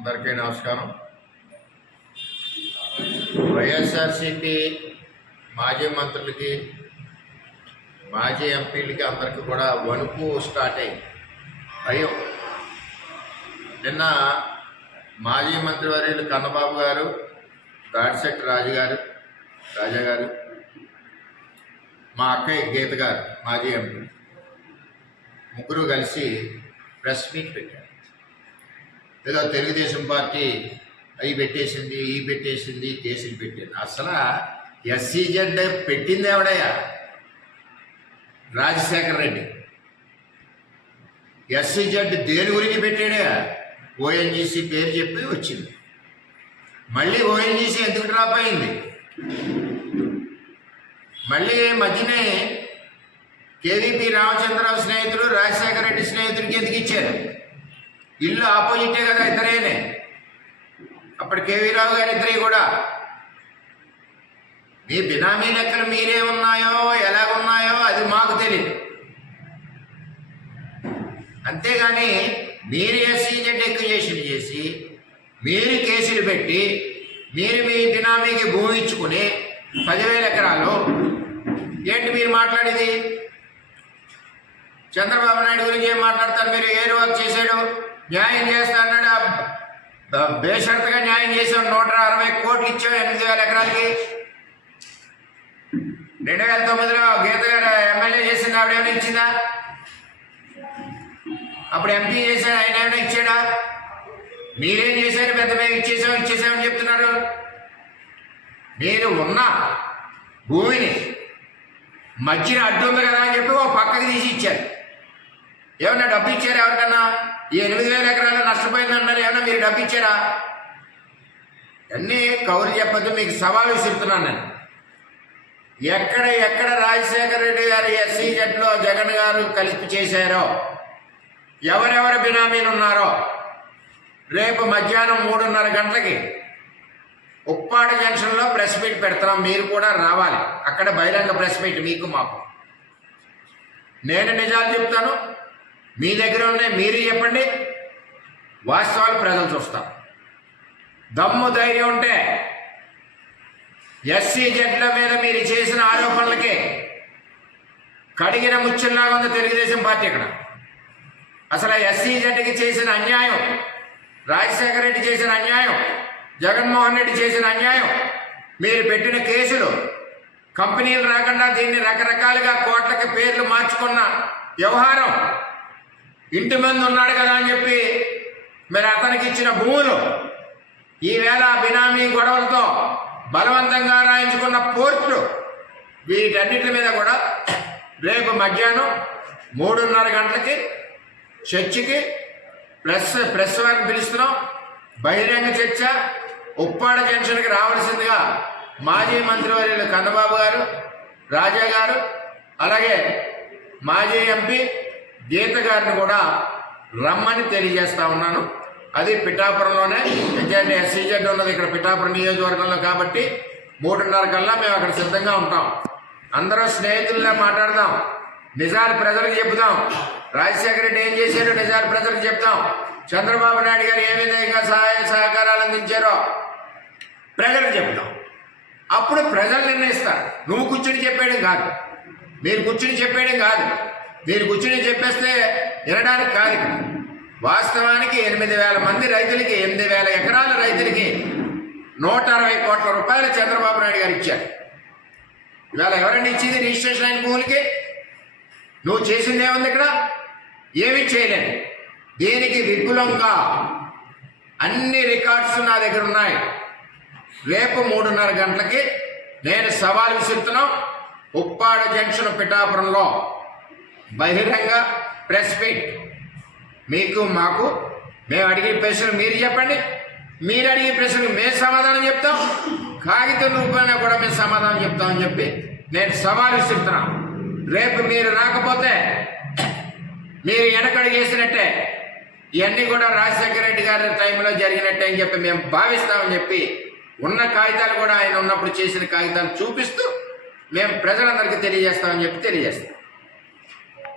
అందరికీ నమస్కారం. వైఎస్ఆర్సీపీ మాజీ మంత్రులకి, మాజీ ఎంపీలకి అందరికీ కూడా వణుకు స్టార్ట్ అయింది, భయం. నిన్న మాజీ మంత్రివర్యులు కన్నబాబు గారు, దాడిశెట్టి రాజా గారు, మా అక్కయ్య గీత గారు, మాజీ ఎంపీ, ముగ్గురు కలిసి ప్రెస్ మీట్ పెట్టారు. ఏదో తెలుగుదేశం పార్టీ అవి పెట్టేసింది, ఈ పెట్టేసింది, కేసులు పెట్టింది. అసలు ఎస్సీజెడ్ పెట్టింది ఎవడయ్యా? రాజశేఖర రెడ్డి. ఎస్సీజెడ్ దేని గురించి పెట్టాడా? ఓఎన్జీసీ పేరు చెప్పి వచ్చింది. మళ్ళీ ఓఎన్జీసీ ఎందుకు డ్రాప్ అయింది? మళ్ళీ మధ్యనే కేవీపీ రామచంద్రరావు స్నేహితులు రాజశేఖర రెడ్డి స్నేహితుడికి ఎందుకు ఇచ్చారు? ఇల్లు ఆపోజిటే కదా, ఇద్దరేనే. అప్పుడు కేవీ రావు గారి ఇద్దరే కూడా. మీ బినామీ లెక్కలు మీరే ఉన్నాయో ఎలాగున్నాయో అది మాకు తెలియదు. అంతేగాని మీరు ఎస్సీజెడ్ ఎక్విజేషన్ చేసి, మీరు కేసులు పెట్టి, మీరు మీ బినామీకి భూమి ఇచ్చుకుని 10,000 ఎకరాలు ఏంటి మీరు మాట్లాడేది? చంద్రబాబు నాయుడు గురించి ఏం మాట్లాడతారు మీరు? ఏ వర్క్ చేశాడు? న్యాయం చేస్తా అన్నాడు. బేషరతుగా న్యాయం చేసాం. 160 కోట్లు ఇచ్చాం 8,000 ఎకరాలకి. 2009లో గీత గారు ఎమ్మెల్యే చేసింది, ఆవిడేమైనా ఇచ్చిందా? అప్పుడు ఎంపీ చేశాడు, ఆయన ఏమైనా ఇచ్చాడా? మీరేం చేశారు? పెద్ద మేము ఇచ్చేసామని చెప్తున్నారు. మీరు ఉన్న భూమిని మధ్యన అడ్డు ఉంది కదా అని చెప్పి ఒక పక్కకి తీసి ఇచ్చారు. ఏమన్నా డబ్బు ఇచ్చారా ఎవరికన్నా? ఈ 8,000 ఎకరాలు నష్టపోయిందన్నారు, ఏమన్నా మీరు డబ్బు ఇచ్చారా? అన్నీ కౌలు చెప్పద్దు, మీకు సవాలు విసురుతున్నాను నేను. ఎక్కడ రాజశేఖర రెడ్డి గారు ఎస్సీజెడ్లో జగన్ గారు కలిపి చేశారో, ఎవరెవరు బినామీలు ఉన్నారో, రేపు మధ్యాహ్నం 3:30 గంటలకి ఉప్పాడ జంక్షన్లో ప్రెస్ మీట్ పెడతాం. మీరు కూడా రావాలి. అక్కడ బహిరంగ ప్రెస్ మీట్ మీకు మాకు. నేను నిజాలు చెప్తాను, మీ దగ్గర ఉన్నాయి మీరు చెప్పండి, వాస్తవాలు ప్రజలు చూస్తాం. దమ్ము ధైర్యం ఉంటే ఎస్సీజెడ్ల మీద మీరు చేసిన ఆరోపణలకి కడిగిన ముచ్చుల్లాగా ఉంది తెలుగుదేశం పార్టీ. ఇక్కడ అసలు ఎస్సీజెడ్కి చేసిన అన్యాయం, రాజశేఖర రెడ్డి చేసిన అన్యాయం, జగన్మోహన్ రెడ్డి చేసిన అన్యాయం, మీరు పెట్టిన కేసులు, కంపెనీలు రాకుండా దీన్ని రకరకాలుగా కోట్లకి పేర్లు మార్చుకున్న వ్యవహారం, ఇంటి మంది ఉన్నాడు కదా అని చెప్పి మరి అతనికి ఇచ్చిన భూములు, ఈవేళ బినామీ గొడవలతో బలవంతంగా రాయించుకున్న పోర్టులు, వీటన్నిటి మీద కూడా రేపు మధ్యాహ్నం 3:30 గంటలకి చర్చికి ప్రెస్ వారిని పిలుస్తున్నాం. బహిరంగ చర్చ ఉప్పాడ జంక్షన్కి రావాల్సిందిగా మాజీ మంత్రివర్యులు కన్నబాబు గారు, రాజా గారు, అలాగే మాజీ ఎంపీ గీత గారిని కూడా రమ్మని తెలియజేస్తా ఉన్నాను. అది పిఠాపురంలోనే. ఎందుకంటే ఎస్సీజెడ్ ఉన్నది ఇక్కడ పిఠాపురం నియోజకవర్గంలో కాబట్టి 3:30 కల్లా మేము అక్కడ సిద్ధంగా ఉంటాం. అందరూ స్నేహితుల్లా మాట్లాడదాం, నిజాలు ప్రజలకు చెబుదాం. రాజశేఖర రెడ్డి ఏం చేశారో నిజాలు ప్రజలకు చెప్తాం. చంద్రబాబు నాయుడు గారు ఏ విధంగా సహాయ సహకారాలు అందించారో ప్రజలకు చెప్తాం. అప్పుడు ప్రజలు నిర్ణయిస్తారు. నువ్వు కూర్చుని చెప్పేయడం కాదు, మీరు కూర్చుని చెప్పేయడం కాదు. మీరు కూర్చుని చెప్పేస్తే వినడానికి కాదు. ఇక్కడ వాస్తవానికి 8,000 మంది రైతులకి, 8,000 ఎకరాల రైతులకి 160 కోట్ల రూపాయలు చంద్రబాబు నాయుడు గారు ఇచ్చారు. ఇవాళ ఎవరండి ఇచ్చింది రిజిస్ట్రేషన్ అయిన భూములకి? నువ్వు చేసింది ఏముంది? ఇక్కడ ఏమీ చేయలేదు. దీనికి విపులంగా అన్ని రికార్డ్స్ నా దగ్గర ఉన్నాయి. రేపు 3:30 గంటలకి నేను సవాల్ విసురుతున్నాం. ఉప్పాడ జంక్షన్ పిఠాపురంలో బహిరంగ ప్రెస్ మీట్. మీకు మాకు, మేము అడిగే ప్రశ్నలు మీరు చెప్పండి, మీరు అడిగే ప్రశ్నలు మేము సమాధానం చెప్తాం, కాగితం రూపాయన కూడా మేము సమాధానం చెప్తామని చెప్పి నేను సవాల్ విసురుతున్నాం. రేపు మీరు రాకపోతే మీరు వెనకడిగేసినట్టే, ఇవన్నీ కూడా రాజశేఖర రెడ్డి గారి టైంలో జరిగినట్టే అని చెప్పి మేము భావిస్తామని చెప్పి ఉన్న కాగితాలు కూడా ఆయన ఉన్నప్పుడు చేసిన కాగితాలు చూపిస్తూ మేము ప్రజలందరికీ తెలియజేస్తామని చెప్పి తెలియజేస్తాం.